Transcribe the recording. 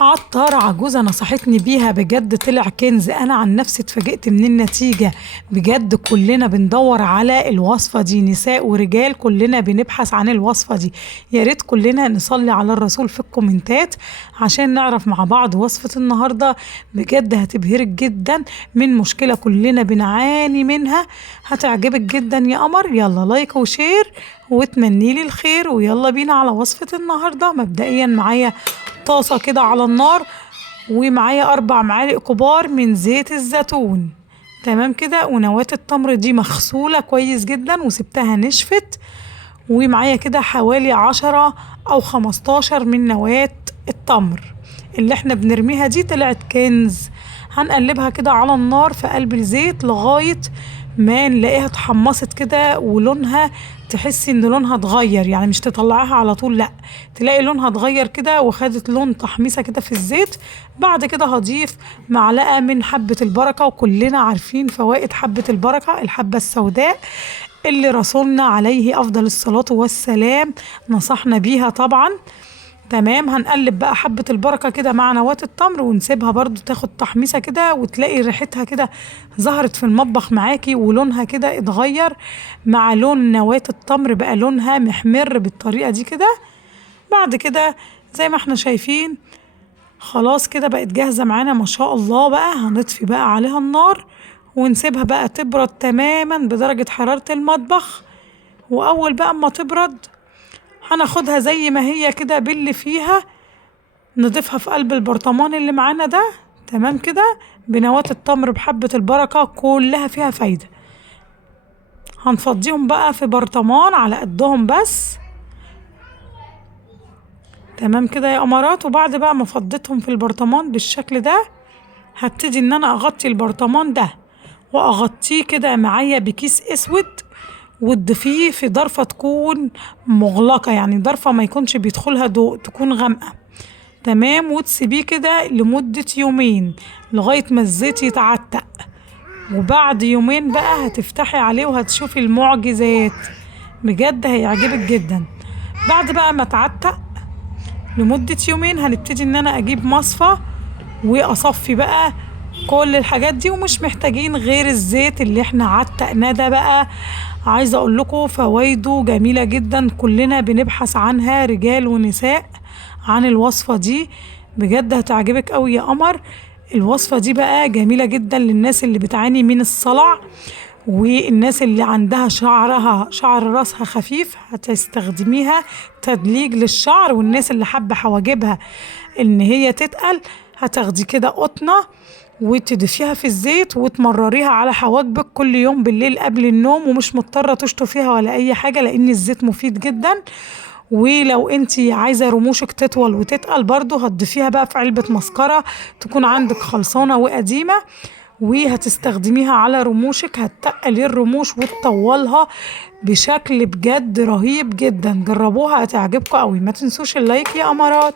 عطار عجوزة نصحتني بيها، بجد طلع كنز. أنا عن نفسي اتفاجئت من النتيجة. بجد كلنا بندور على الوصفة دي، نساء ورجال كلنا بنبحث عن الوصفة دي. يا ريت كلنا نصلي على الرسول في الكومنتات عشان نعرف مع بعض وصفة النهاردة. بجد هتبهرك جدا من مشكلة كلنا بنعاني منها. هتعجبك جدا يا قمر. يلا لايك وشير وتمني لي الخير، ويلا بينا على وصفة النهاردة. مبدئيا معايا طاسة كده على النار، ومعايا 4 معالق كبار من زيت الزيتون. تمام كده. ونواة التمر دي مغسولة كويس جدا وسبتها نشفت. ومعايا كده حوالي 10 أو 15 من نواة التمر اللي احنا بنرميها دي، طلعت كنز. هنقلبها كده على النار في قلب الزيت لغاية ما نلاقيها اتحمصت كده ولونها، تحسي ان لونها اتغير، يعني مش تطلعيها على طول، لا، تلاقي لونها اتغير كده وخدت لون تحميصة كده في الزيت. بعد كده هضيف معلقة من حبة البركة، وكلنا عارفين فوائد حبة البركة، الحبة السوداء اللي رسولنا عليه أفضل الصلاة والسلام نصحنا بيها طبعا. تمام. هنقلب بقى حبة البركة كده مع نواة التمر ونسيبها برضو تاخد تحميصة كده، وتلاقي ريحتها كده ظهرت في المطبخ معاكي ولونها كده اتغير مع لون نواة التمر، بقى لونها محمر بالطريقة دي كده. بعد كده زي ما احنا شايفين خلاص كده بقت جاهزة معانا ما شاء الله. بقى هنطفي بقى عليها النار ونسيبها بقى تبرد تماما بدرجة حرارة المطبخ. وأول بقى اما تبرد هناخدها زي ما هي كده باللي فيها، نضيفها في قلب البرطمان اللي معانا ده. تمام كده. بنواة التمر بحبة البركة كلها فيها فايدة. هنفضيهم بقى في برطمان على قدهم بس. تمام كده يا قمرات. وبعد بقى ما فضيتهم في البرطمان بالشكل ده، هبتدي ان انا اغطي البرطمان ده واغطيه كده معايا بكيس اسود، وتضيفيه في ظرفة تكون مغلقة، يعني ظرفة ما يكونش بيدخلها ضوء، تكون غامقة. تمام. وتسيبيه كده لمدة يومين لغاية ما الزيت يتعتق. وبعد يومين بقى هتفتحي عليه وهتشوفي المعجزات. بجد هيعجبك جدا. بعد بقى ما تعتق لمدة يومين هنبتدي ان انا اجيب مصفى واصفي بقى كل الحاجات دي، ومش محتاجين غير الزيت اللي احنا عتقناه ده. بقى عايزة اقول لكم فوائده جميلة جدا، كلنا بنبحث عنها رجال ونساء عن الوصفة دي. بجد هتعجبك قوي يا قمر. الوصفة دي بقى جميلة جدا للناس اللي بتعاني من الصلع، والناس اللي عندها شعر راسها خفيف هتستخدميها تدليج للشعر، والناس اللي حابة حواجبها ان هي تتقل هتاخدي كده قطنة وتضيفيها في الزيت وتمرريها على حواجبك كل يوم بالليل قبل النوم، ومش مضطرة تشطفيها ولا اي حاجة لان الزيت مفيد جدا. ولو انتي عايزة رموشك تطول وتتقل برضو هتضيفيها بقى في علبة مسكرة تكون عندك خلصانة وقديمة، وهتستخدميها على رموشك، هتقل الرموش وتطولها بشكل بجد رهيب جدا. جربوها هتعجبكم قوي. ما تنسوش اللايك يا قمرات.